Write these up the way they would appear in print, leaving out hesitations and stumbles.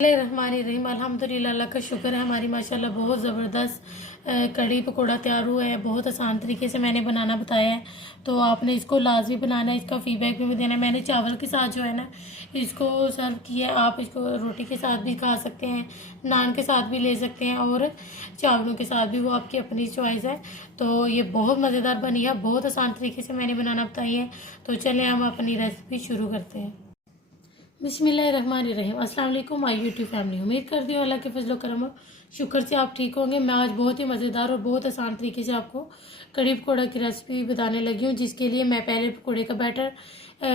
रहीम अल्हम्दुलिल्लाह, अल्लाह का शुक्र है। हमारी माशाल्लाह बहुत ज़बरदस्त कढ़ी पकौड़ा तैयार हुआ है। बहुत आसान तरीके से मैंने बनाना बताया है, तो आपने इसको लाजमी बनाना है। इसका फीडबैक भी देना है। मैंने चावल के साथ जो है ना इसको सर्व किया है। आप इसको रोटी के साथ भी खा सकते हैं, नान के साथ भी ले सकते हैं और चावलों के साथ भी, वो आपकी अपनी चॉइस है। तो ये बहुत मज़ेदार बनी है। बहुत आसान तरीके से मैंने बनाना बताई है। तो चलें हम अपनी रेसिपी शुरू करते हैं। बिस्मिल्लाहिर्रहमानिर्रहीम। अस्सलाम वालेकुम माय यूट्यूब फैमिली। उम्मीद करती हूँ अल्लाह के फजल करम शुक्र से आप ठीक होंगे। मैं आज बहुत ही मज़ेदार और बहुत आसान तरीके से आपको कढ़ी पकौड़ा की रेसिपी बताने लगी हूँ, जिसके लिए मैं पहले पकौड़े का बैटर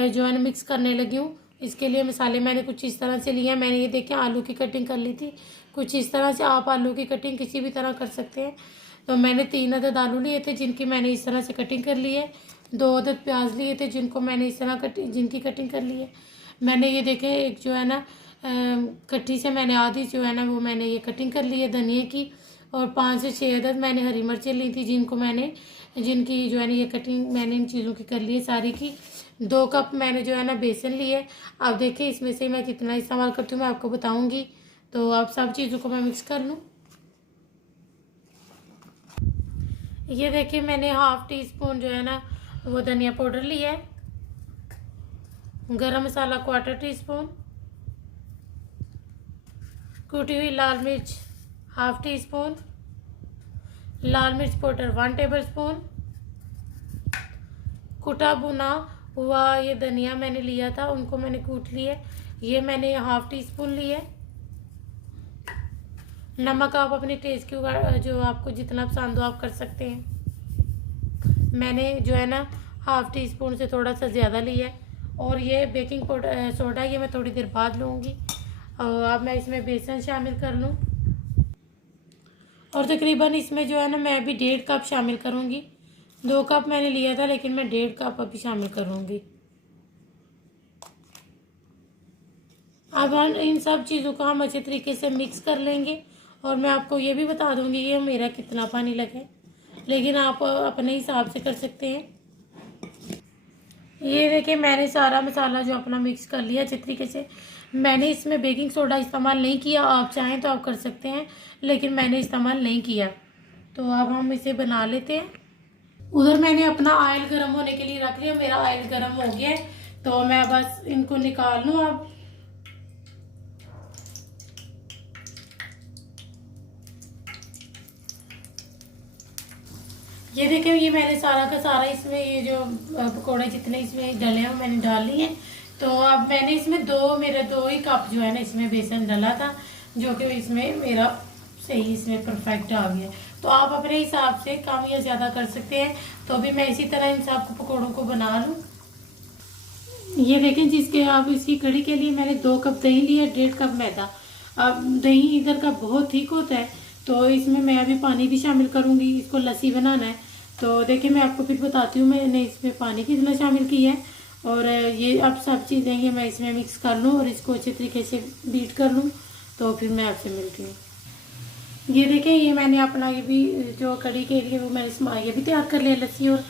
जो है ना मिक्स करने लगी हूँ। इसके लिए मसाले मैंने कुछ इस तरह से लिए हैं। मैंने ये देखें आलू की कटिंग कर ली थी कुछ इस तरह से। आप आलू की कटिंग किसी भी तरह कर सकते हैं। तो मैंने 3 अदद आलू लिए थे जिनकी मैंने इस तरह से कटिंग कर ली है। 2 अदद प्याज लिए थे जिनको मैंने इस तरह जिनकी कटिंग कर ली है। मैंने ये देखें एक जो है ना कट्टी से मैंने आधी जो है ना वो मैंने ये कटिंग कर ली है धनिया की। और 5 से 6 अदद मैंने हरी मिर्चें ली थी जिनकी जो है ना ये कटिंग मैंने इन चीज़ों की कर ली है सारी की। 2 कप मैंने जो है ना बेसन लिए। अब देखिए इसमें से मैं कितना इस्तेमाल करती हूँ मैं आपको बताऊँगी। तो आप सब चीज़ों को मैं मिक्स कर लूँ। ये देखिए मैंने हाफ टी स्पून जो है ना वो धनिया पाउडर लिया है। गरम मसाला 1/4 टीस्पून, कुटी हुई लाल मिर्च हाफ टी स्पून, लाल मिर्च पाउडर 1 टेबल स्पून, कुटा भुना हुआ ये धनिया मैंने लिया था, उनको मैंने कूट लिया। ये मैंने हाफ टी स्पून लिए। नमक आप अपने टेस्ट के जो आपको जितना पसंद हो आप कर सकते हैं। मैंने जो है ना हाफ टी स्पून से थोड़ा सा ज़्यादा लिया है। और ये बेकिंग पाउडर सोडा ये मैं थोड़ी देर बाद लूँगी। और अब मैं इसमें बेसन शामिल कर लूँ। और तकरीबन इसमें जो है ना मैं अभी 1.5 कप शामिल करूँगी। 2 कप मैंने लिया था लेकिन मैं 1.5 कप अभी शामिल करूँगी। अब हम इन सब चीज़ों को हम अच्छे तरीके से मिक्स कर लेंगे। और मैं आपको ये भी बता दूँगी कि मेरा कितना पानी लगे, लेकिन आप अपने हिसाब से कर सकते हैं। ये देखिए मैंने सारा मसाला जो अपना मिक्स कर लिया अच्छे तरीके से। मैंने इसमें बेकिंग सोडा इस्तेमाल नहीं किया, आप चाहें तो आप कर सकते हैं, लेकिन मैंने इस्तेमाल नहीं किया। तो अब हम इसे बना लेते हैं। उधर मैंने अपना ऑयल गर्म होने के लिए रख लिया। मेरा ऑयल गर्म हो गया है, तो मैं बस इनको निकाल लूँ अब। ये देखें ये मैंने सारा का सारा इसमें ये जो पकौड़े जितने इसमें डले हैं मैंने डाल लिए हैं। तो अब मैंने इसमें मेरे 2 ही कप जो है ना इसमें बेसन डाला था, जो कि इसमें मेरा सही इसमें परफेक्ट आ गया। तो आप अपने हिसाब से कम या ज़्यादा कर सकते हैं। तो अभी मैं इसी तरह इन सब पकौड़ों को बना लूँ। ये देखें जिसके अब इसकी कढ़ी के लिए मैंने 2 कप दही लिया, 1.5 कप मैदा। अब दही इधर का बहुत ठीक होता है, तो इसमें मैं अभी पानी भी शामिल करूँगी। इसको लस्सी बनाना है। तो देखिए मैं आपको फिर बताती हूँ मैंने इसमें पानी कितना शामिल किया है। और ये अब सब चीज़ें ये मैं इसमें मिक्स कर लूँ और इसको अच्छे तरीके से बीट कर लूँ। तो फिर मैं आपसे मिलती हूँ। ये देखें ये मैंने अपना ये भी जो कढ़ी के लिए वो मैंने ये भी तैयार कर लिया लस्सी और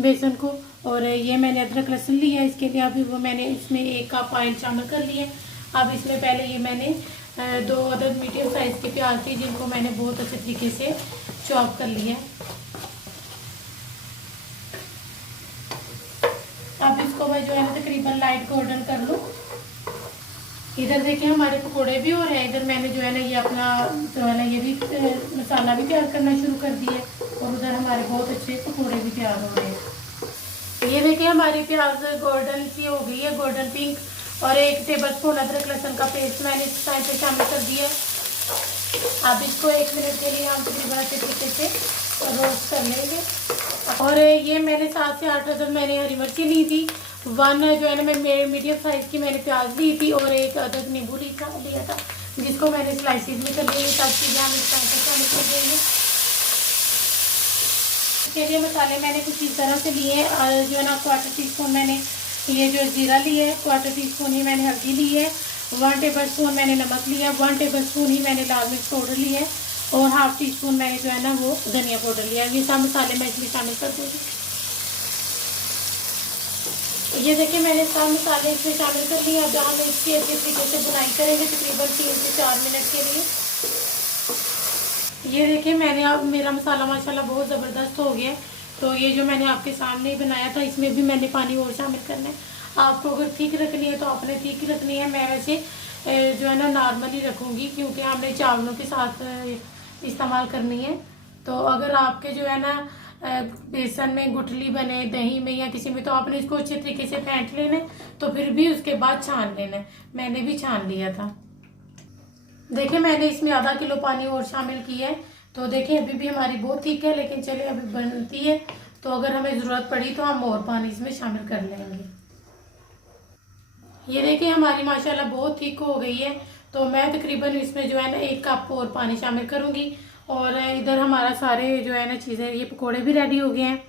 बेसन को। और ये मैंने अदरक लहसुन लिया है इसके लिए। अभी वो मैंने इसमें 1 कप ऑयल शामिल कर लिया। अब इसमें पहले ये मैंने 2 अदद मीडियम साइज़ के प्याज थी जिनको मैंने बहुत अच्छे तरीके से चॉप कर लिया। अब इसको मैं जो है ना तकरीबन लाइट गोल्डन कर लूँ। इधर देखिए हमारे पकोड़े भी हो रहे हैं। इधर मैंने जो है ना ये अपना जो है ना ये भी मसाला भी तैयार करना शुरू कर दिया। और उधर हमारे बहुत अच्छे पकोड़े भी तैयार हो रहे हैं। ये देखिए हमारी प्याज गोल्डन सी हो गई है, गोल्डन पिंक। और 1 टेबल स्पून अदरक लहसुन का पेस्ट मैंने इस टाइम पे शामिल कर दिया। अब इसको 1 मिनट के लिए हम तकरीबन अच्छे तरीके से रोस्ट कर लेंगे। और ये मैंने 7 से 8 अदद मैंने हरी मिर्ची ली थी। 1 जो है ना मैं मीडियम साइज़ की मैंने प्याज ली थी। और 1 अदद नींबू लिया था जिसको मैंने स्लाइसिस में कर लिया। सब चीज़ें हम इस टाइम पर शामिल कर देंगे। इसके लिए मसाले मैंने कुछ इस तरह से लिए जो है ना 1/4 टीस्पून मैंने ये जो जीरा लिया है, 1/4 टीस्पून ही मैंने हल्दी ली है, 1 टेबल स्पून मैंने नमक लिया, 1 टेबल स्पून ही मैंने लाल मिर्च पाउडर लिया है। और हाफ टी स्पून मैंने जो है ना वो धनिया पाउडर लिया। ये सब मसाले मैं इसमें शामिल कर दूँगी। ये देखिए मैंने सब मसाले इसमें शामिल कर लिए। अब हम इसकी अच्छी तरीके से बुनाई करेंगे तकरीबन 3 से 4 मिनट के लिए। ये देखिए मैंने अब मेरा मसाला माशाल्लाह बहुत ज़बरदस्त हो गया है। तो ये जो मैंने आपके सामने ही बनाया था इसमें भी मैंने पानी और शामिल करना है। आपको अगर थिक रखनी है तो आपने थिक रखनी है। मैं वैसे जो है ना नॉर्मली रखूँगी क्योंकि हमने चावलों के साथ इस्तेमाल करनी है। तो अगर आपके जो है ना बेसन में गुठली बने दही में या किसी में, तो आपने इसको अच्छे तरीके से फेंट लेना है। तो फिर भी उसके बाद छान लेना है। मैंने भी छान लिया था। देखिए मैंने इसमें आधा किलो पानी और शामिल किया है। तो देखिए अभी भी हमारी बहुत ठीक है, लेकिन चलिए अभी बनती है तो अगर हमें ज़रूरत पड़ी तो हम और पानी इसमें शामिल कर लेंगे। ये देखिए हमारी माशाल्लाह बहुत ठीक हो गई है। तो मैं तकरीबन इसमें जो है ना 1 कप और पानी शामिल करूँगी। और इधर हमारा सारे जो है ना चीज़ें, ये पकोड़े भी रेडी हो गए हैं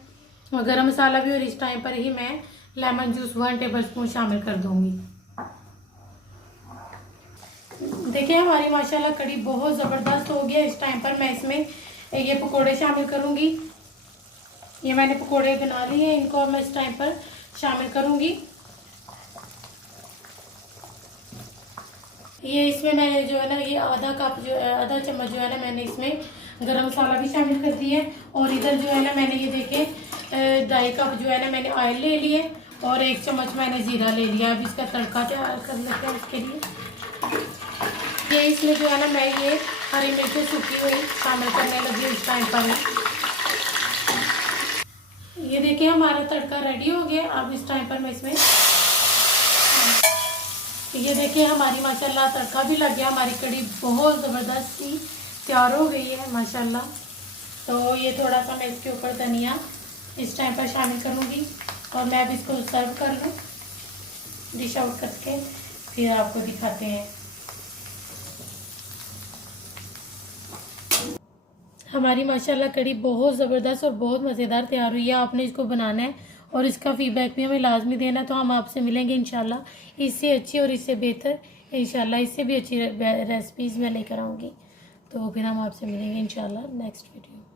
और गरम मसाला भी। और इस टाइम पर ही मैं लेमन जूस 1 टेबल स्पून शामिल कर दूँगी। देखिए हमारी माशाल्लाह कड़ी बहुत ज़बरदस्त हो गया। इस टाइम पर मैं इसमें ये पकोड़े शामिल करूँगी। ये मैंने पकोड़े बना लिए हैं, इनको मैं इस टाइम पर शामिल करूँगी। ये इसमें मैंने जो है ना ये आधा चम्मच जो है ना मैंने इसमें गरम मसाला भी शामिल कर दिया है। और इधर जो है ना मैंने ये देखिए 2.5 कप जो है ना मैंने ऑयल ले लिए और 1 चम्मच मैंने ज़ीरा ले लिया। अब इसका तड़का तैयार कर लेते हैं उसके लिए। ये इसमें जो है ना मैं ये हरी मिर्चें सूखी हुई शामिल करने लगी इस टाइम पर। ये देखिए हमारा तड़का रेडी हो गया। अब इस टाइम पर मैं इसमें ये देखिए हमारी माशाल्लाह तड़का भी लग गया। हमारी कड़ी बहुत ज़बरदस्त सी तैयार हो गई है माशाल्लाह। तो ये थोड़ा सा मैं इसके ऊपर धनिया इस टाइम पर शामिल करूँगी और मैं अब इसको सर्व कर लूँ डिश आउट करके, फिर आपको दिखाते हैं। हमारी माशाल्लाह कड़ी बहुत ज़बरदस्त और बहुत मज़ेदार तैयार हुई है। आपने इसको बनाना है और इसका फीडबैक भी हमें लाजमी देना। तो हम आपसे मिलेंगे इंशाल्लाह इससे अच्छी और इससे बेहतर, इंशाल्लाह इससे भी अच्छी रेसिपीज़ मैं लेकर आऊँगी। तो फिर हम आपसे मिलेंगे इंशाल्लाह नेक्स्ट वीडियो।